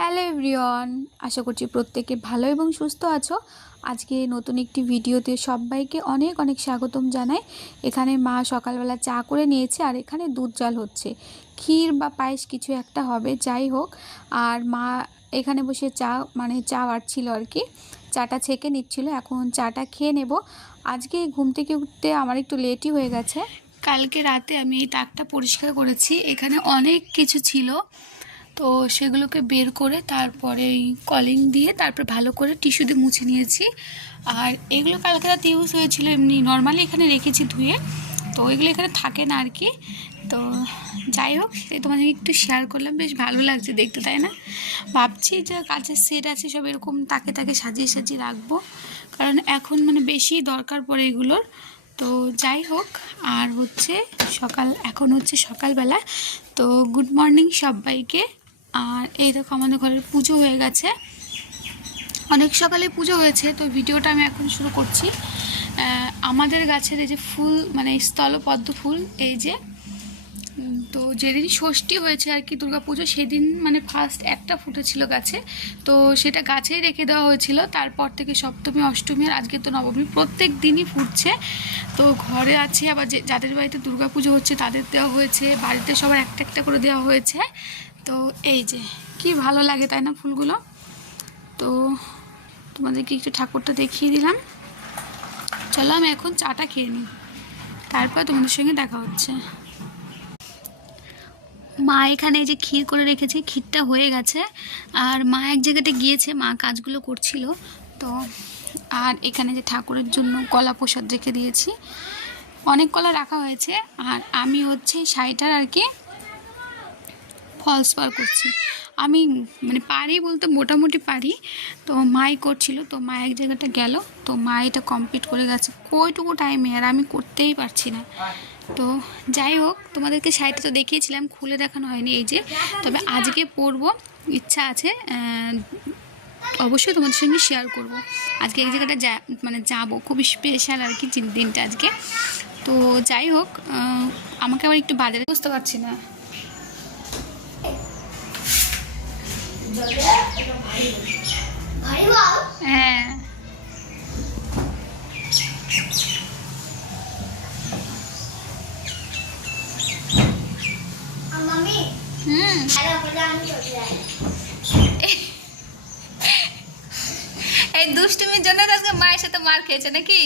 Hello everyone, আশা করছি প্রত্যেকে ভালো এবং সুস্থ আছো। আজকে নতুন একটি ভিডিওতে সবাইকে অনেক অনেক স্বাগতম জানাই। এখানে মা সকালবেলা চা করে নিয়েছে আর এখানে দুধ জাল হচ্ছে, ক্ষীর বা পায়েস কিছু একটা হবে, যাই হোক। আর মা এখানে বসে চা বাড়ছিল আর কি, চাটা ছেঁকে নিচ্ছিল। এখন চাটা খেয়ে নেব। আজকে ঘুম থেকে উঠতে আমার একটু লেটই হয়ে গেছে। কালকে রাতে আমি এই তাকটা পরিষ্কার করেছি, এখানে অনেক কিছু ছিল, তো সেগুলোকে বের করে তারপরে কলিং দিয়ে তারপর ভালো করে টিস্যু দিয়ে মুছে নিয়েছি। আর এগুলো কালকে রাতে ইউজ হয়েছিল, এমনি নর্মালি এখানে রেখেছি ধুয়ে, তো এগুলো এখানে থাকে না আর কি। তো যাই হোক, সেটাই তোমাদের একটু শেয়ার করলাম, বেশ ভালো লাগছে দেখতে, তাই না? ভাবছি যে কাচের সেট আছে সব এরকম তাকে তাকে সাজিয়ে সাজিয়ে রাখবো, কারণ এখন বেশি দরকার পড়ে এগুলোর। তো যাই হোক, আর এখন হচ্ছে সকালবেলা। তো গুড মর্নিং সবাইকে। আর এই দেখো আমাদের ঘরের পুজো হয়ে গেছে, অনেক সকালে পুজো হয়েছে। তো ভিডিওটা আমি এখন শুরু করছি। আমাদের গাছের এই যে ফুল স্থলপদ্ম ফুল, এই যে তো যেদিন ষষ্ঠী হয়েছে আর কি দুর্গাপুজো, সেদিন ফার্স্ট একটা ফুটেছিল গাছে, তো সেটা গাছেই রেখে দেওয়া হয়েছিল। তারপর থেকে সপ্তমী, অষ্টমী আর আজকে তো নবমী, প্রত্যেক দিনই ফুটছে। তো ঘরে আছে, আবার যাদের বাড়িতে দুর্গাপুজো হচ্ছে তাদের দেওয়া হয়েছে, বাড়িতে সবার একটা একটা করে দেওয়া হয়েছে। তো এই যে কি ভালো লাগে, তাই না ফুলগুলো? তো তোমাদেরকে একটু ঠাকুরটা দেখিয়ে দিলাম। চলো আমি এখন চাটা খেয়ে নিই, তারপর তোমাদের সঙ্গে দেখা হচ্ছে। মা এখানে এই যে ক্ষীর করে রেখেছে, ক্ষীরটা হয়ে গেছে। আর মা এক জায়গাতে গিয়েছে, মা কাজগুলো করছিল। তো আর এখানে যে ঠাকুরের জন্য কলা প্রসাদ রেখে দিয়েছি, অনেক কলা রাখা হয়েছে। আর আমি শাড়িটার আর কি ফলস পার করছি। আমি পারি বলতে মোটামুটি পারি। তো মাই করছিল, তো মা এক জায়গাটা গেল, তো মা এটা কমপ্লিট করে গেছে কইটুকু টাইমে, আর আমি করতেই পারছি না। তো যাই হোক, তোমাদেরকে শাড়িটা তো দেখিয়েছিলাম, খুলে দেখানো হয়নি এই যে। তবে আজকে পরবো, ইচ্ছা আছে, অবশ্যই তোমাদের সঙ্গে শেয়ার করব। আজকে এক জায়গাটা যাবো, খুবই স্পেশাল আর কি দিনটা আজকে। তো যাই হোক, আমাকে আবার একটু বাজারে বুঝতে পারছি না। হ্যাঁ, এই দুষ্টুমির জন্য আজকে মায়ের সাথে মার খেয়েছে নাকি?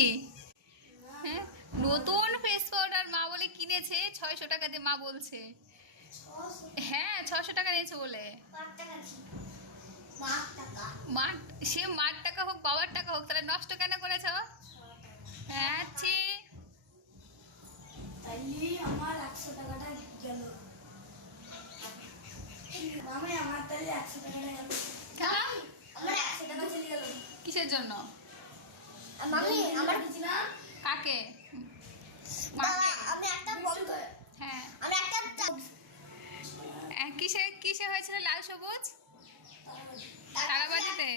হ্যাঁ, নতুন ফেস পাউডার মা বলে কিনেছে 600 টাকা দিয়ে, মা বলছে। হ্যাঁ, 600 টাকা নিয়েছে বলে। সে মার টাকা হোক বাবার টাকা হোক, তাহলে নষ্ট কেন করেছ? হ্যাঁ, আমার 100 টাকাটা গেল। মামি আমার তাহলে 100 টাকাটা গেল। আমার 100 টাকা চলে গেল। কিসের জন্য? মামি আমার কিছু না। কাকে? আমি একটা বন্ধ। হ্যাঁ, আমি একটা কিসে হয়েছিল লাল সবুজ? তারাবাজিতে।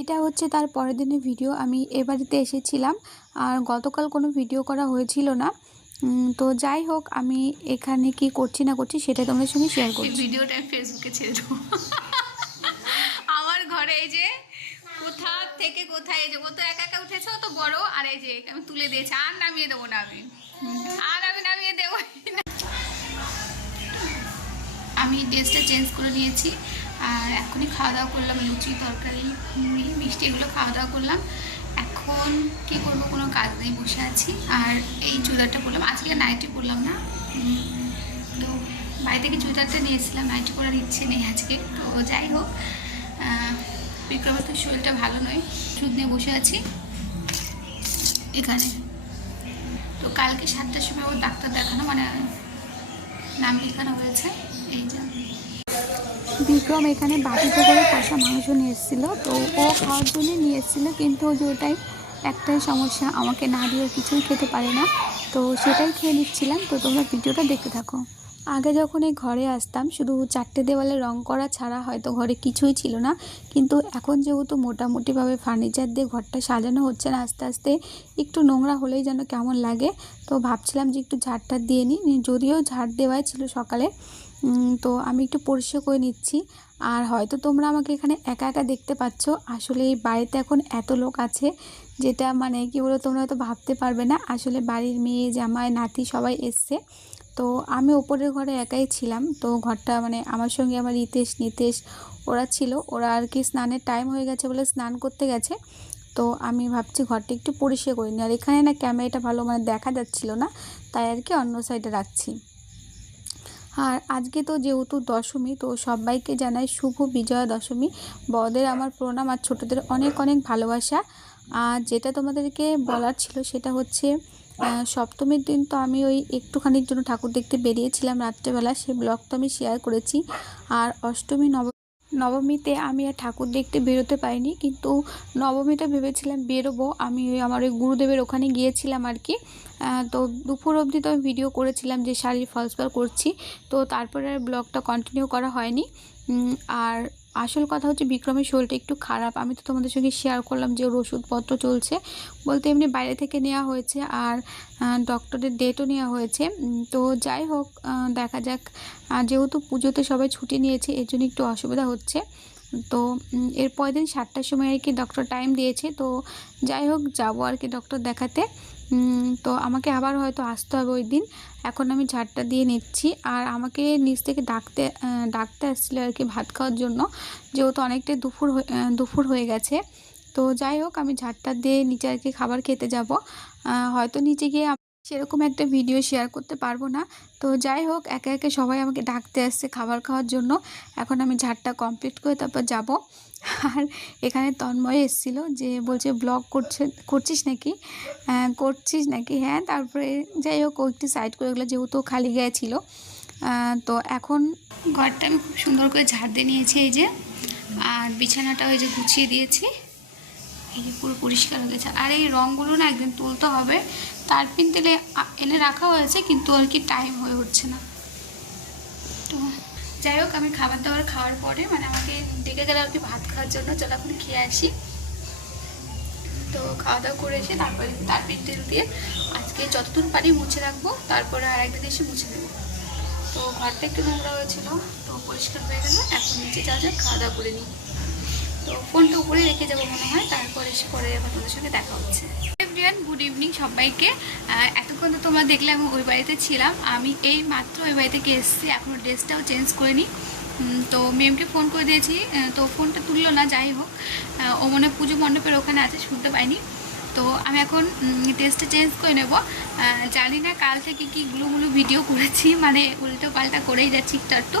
এটা হচ্ছে তার পরের দিনের ভিডিও। আমি এ বাড়িতে এসেছিলাম, আর গতকাল কোনো ভিডিও করা হয়েছিল না। তো যাই হোক, আমি এখানে কি করছি না করছি সেটা তোমাদের সঙ্গে শেয়ার করছি। ভিডিওটা ফেসবুকে ছেড়ে দেবো। আমার ঘরে এই যে কোথা থেকে কোথায়, এই যে ও তো একা একা উঠেছে, ও তো বড়, আর এই যে আমি তুলে দিয়েছি, আর নামিয়ে দেবো না আমি নামিয়ে দেবো না। আমি ড্রেসটা চেঞ্জ করে নিয়েছি, আর এখনই খাওয়া দাওয়া করলাম, লুচি তরকারি মিষ্টি এগুলো খাওয়া দাওয়া করলাম। এখন কি করব, কোনো কাজ নেই, বসে আছি। আর এই চুড়িদারটা পরলাম, আজকে নাইটি পরলাম না, তো বাড়ি থেকে চুড়িদারটা নিয়েছিলাম, নাইটি পরার ইচ্ছে নেই আজকে। তো যাই হোক, বিক্রমের তো শরীরটা ভালো নয়, ওষুধ নিয়ে বসে আছি এখানে। তো কালকে 7টার সময় ওর ডাক্তার দেখানো, নাম লেখানো হয়েছে। এই যে বিক্রম এখানে বাটিতে করে কষা মাংস নিয়ে এসেছিলো, তো ও খাওয়ার জন্য নিয়ে এসেছিলো, কিন্তু ওটাই একটাই সমস্যা, আমাকে না দিয়ে কিছুই খেতে পারে না, তো সেটাই খেয়ে নিচ্ছিলাম। তো তোমরা ভিডিওটা দেখতে থাকো। আগে যখন এই ঘরে আসতাম, শুধু 4টে দেওয়ালে রং করা ছাড়া হয়তো ঘরে কিছুই ছিল না, কিন্তু এখন যেহেতু মোটামুটিভাবে ফার্নিচার দিয়ে ঘরটা সাজানো হচ্ছে না, আস্তে আস্তে একটু নোংরা হলেই যেন কেমন লাগে। তো ভাবছিলাম যে একটু ঝাড়টা দিয়ে নিই, যদিও ঝাড় দেওয়াই ছিল সকালে, তো আমি একটু পরিষ্কার করে নিচ্ছি। আর হয়তো তোমরা আমাকে এখানে একা একা দেখতে পাচ্ছ, আসলে এই বাড়িতে এখন এত লোক আছে যেটা মানে কি বলো, তোমরা হয়তো ভাবতে পারবে না। আসলে বাড়ির মেয়ে জামাই নাতি সবাই এসছে, তো আমি ওপরের ঘরে একাই ছিলাম। তো ঘরটা মানে আমার সঙ্গে আমার রিতেশ নিতেশ ওরা ছিল, ওরা আর কি স্নানের টাইম হয়ে গেছে বলে স্নান করতে গেছে। তো আমি ভাবছি ঘরটা একটু পরিষ্কার করে নিই। আর এখানে না ক্যামেরাটা ভালো মানে দেখা যাচ্ছিল না, তাই আর কি অন্য সাইডে রাখছি। আর আজকে তো যেহেতু দশমী, তো সবাইকে জানাই শুভ বিজয়া দশমী। বড়দের আমার প্রণাম আর ছোটদের অনেক অনেক ভালোবাসা। আর যেটা তোমাদেরকে বলার ছিল সেটা হচ্ছে সপ্তমীর দিন তো আমি ওই একটুখানির জন্য ঠাকুর দেখতে বেরিয়েছিলাম রাত্রেবেলা, সেই ব্লগ তো আমি শেয়ার করেছি। আর অষ্টমী নবমীতে আমি আর ঠাকুর দেখতে বেরোতে পারিনি, কিন্তু নবমীতে ভেবেছিলাম বেরোবো। আমি আমার ওই গুরুদেবের ওখানে গিয়েছিলাম আর কি। তো দুপুর অবধি তো আমি ভিডিও করেছিলাম যে শাড়ির ফলস পার করছি, তো তারপরে আর ব্লগটা কন্টিনিউ করা হয়নি। আর আসল কথা হচ্ছে বিক্রমের শরীরটা একটু খারাপ। আমি তো তোমাদের সঙ্গে শেয়ার করলাম যে ওর ওষুধপত্র চলছে, বলতে এমনি বাইরে থেকে নেওয়া হয়েছে, আর ডক্টরের ডেটও নেওয়া হয়েছে। তো যাই হোক, দেখা যাক। যেহেতু পুজোতে সবাই ছুটি নিয়েছে, এর জন্য একটু অসুবিধা হচ্ছে। তো এর পরের দিন 7টার সময় আর কি ডক্টর টাইম দিয়েছে, তো যাই হোক যাবো আর কি ডক্টর দেখাতে। তো আমাকে আবার হয়তো আসতে হবে ওই দিন। এখন আমি ঝাড়টা দিয়ে নিচ্ছি। আর আমাকে নিচ থেকে ডাকতে আসছিলো আর কি ভাত খাওয়ার জন্য, যেহেতু অনেকটাই দুপুর হয়ে গেছে। তো যাই হোক, আমি ঝাড়টা দিয়ে নিচে আর কি খাবার খেতে যাব। হয়তো নিচে গিয়ে সেরকম একটা ভিডিও শেয়ার করতে পারবো না। তো যাই হোক, একে একে সবাই আমাকে ডাকতে আসছে খাবার খাওয়ার জন্য। এখন আমি ঝাড়টা কমপ্লিট করে তারপর যাব। আর এখানে তন্ময় এসেছিলো, যে বলছে ব্লগ করছিস নাকি, করছিস নাকি, হ্যাঁ। তারপরে যাই হোক, ও একটু সাইড করে গেলো যেহেতু খালি গায়ে ছিল। তো এখন ঘরটা আমি খুব সুন্দর করে ঝাড় দিয়ে নিয়েছি এই যে, আর বিছানাটা ওই যে গুছিয়ে দিয়েছি, এই যে পুরো পরিষ্কার হয়ে গেছে। আর এই রঙগুলো না একদিন তুলতে হবে, তারপিন তেলে এনে রাখা হয়েছে, কিন্তু আর কি টাইম হয়ে উঠছে না। তো যাই হোক, আমি খাবার দাবার খাওয়ার পরে মানে আমাকে ডেকে গেলে আর কি ভাত খাওয়ার জন্য, চলো এখন খেয়ে আসি। তো খাওয়া দাওয়া করে এসে তারপরে তারপিন তেল দিয়ে আজকে যতদূর পারি মুছে রাখবো, তারপরে আর একদিন এসে মুছে দেবো। তো ঘরটা একটু নোংরা হয়েছিল, তো পরিষ্কার হয়ে গেল। এখন নিচে যাওয়া যাক, খাওয়া দাওয়া করে নিই। তো ফোনটা উপরে রেখে যাবো মনে হয়, তারপর এসে পরে আবার তোমাদের সঙ্গে দেখা হচ্ছে। এভরিওয়ান, গুড ইভিনিং সবাইকে। এতক্ষণ তো তোমরা দেখলে আমি ওই বাড়িতে ছিলাম, আমি এই মাত্র ওই বাড়ি থেকে এসেছি, এখনও ড্রেসটাও চেঞ্জ করিনি। তো মেমকে ফোন করে দিয়েছি, তো ফোনটা তুললো না। যাই হোক, ও মনে পুজো মণ্ডপের ওখানে আছে, শুনতে পাইনি। তো আমি এখন ড্রেসটা চেঞ্জ করে নেব। জানি না কাল থেকে কি গুলো ভিডিও করেছি, মানে উল্টো পাল্টা করেই যাচ্ছি একটু একটু।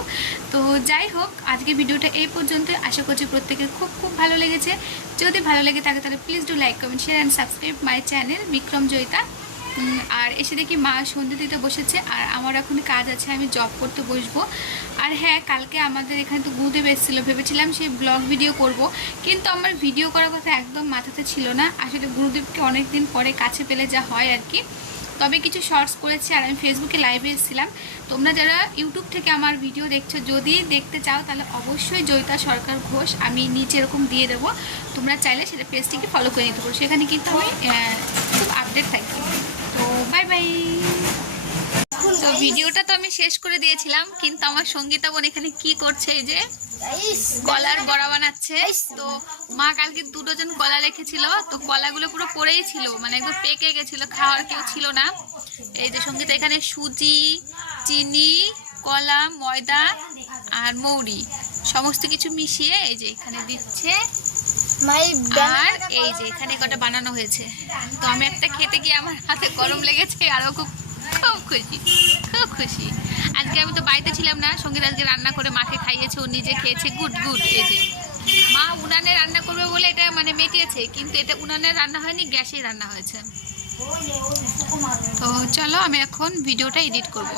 তো যাই হোক, আজকে ভিডিওটা এই পর্যন্ত। আশা করছি প্রত্যেকের খুব খুব ভালো লেগেছে। যদি ভালো লেগে থাকে তাহলে please do like, comment, share and subscribe my channel Bikram Joyita. আর এসে দেখি মা সন্ধে দিতে বসেছে, আর আমার এখন কাজ আছে, আমি জব করতে বসবো। আর হ্যাঁ, কালকে আমাদের এখানে তো গুরুদেব এসেছিলো, ভেবেছিলাম সেই ব্লগ ভিডিও করব, কিন্তু আমার ভিডিও করার কথা একদম মাথাতে ছিল না। আসলে গুরুদেবকে অনেক দিন পরে কাছে পেলে যা হয় আর কি। তবে কিছু শর্টস করেছি, আর আমি ফেসবুকে লাইভে এসেছিলাম। তোমরা যারা ইউটিউব থেকে আমার ভিডিও দেখছো, যদি দেখতে চাও তাহলে অবশ্যই জয়িতা সরকার ঘোষ আমি নিচে এরকম দিয়ে দেবো, তোমরা চাইলে সেটা পেজটিকে ফলো করে নিতে পারো। সেখানে কিন্তু আমি খুব আপডেট থাকি। তো বাই বাই। তো ভিডিওটা তো আমি শেষ করে দিয়েছিলাম, কিন্তু আমার সঙ্গীতা বোন এখানে কি করছে, এই যে কলার বড়া বানাচ্ছে। তো মা কালকে 2 ডজন কলা রেখেছিল, তো কলাগুলো পুরো পড়েই ছিল, মানে একদম পেকে গেছিল, খাওয়ার কেউ ছিল না। এই যে সঙ্গীতা এখানে সুজি, চিনি, কলা, ময়দা আর মৌরি সমস্ত কিছু মিশিয়ে এই যে এখানে দিচ্ছে। আর এই যে এখানে কটা বানানো হয়েছে। তো আমি একটা খেতে গিয়ে আমার হাতে গরম লেগেছে, আরও খুব খুশি। আজকে আমি তো বাড়িতে ছিলাম না, সঙ্গীত আজকে রান্না করে মাকে খাইয়েছে, ও নিজে খেয়েছে। গুড। এই যে মা উনানে রান্না করবে বলে এটা মানে মেটিয়েছে, কিন্তু এটা উনানে রান্না হয়নি, গ্যাসেই রান্না হয়েছে। তো চলো আমি এখন ভিডিওটা এডিট করব।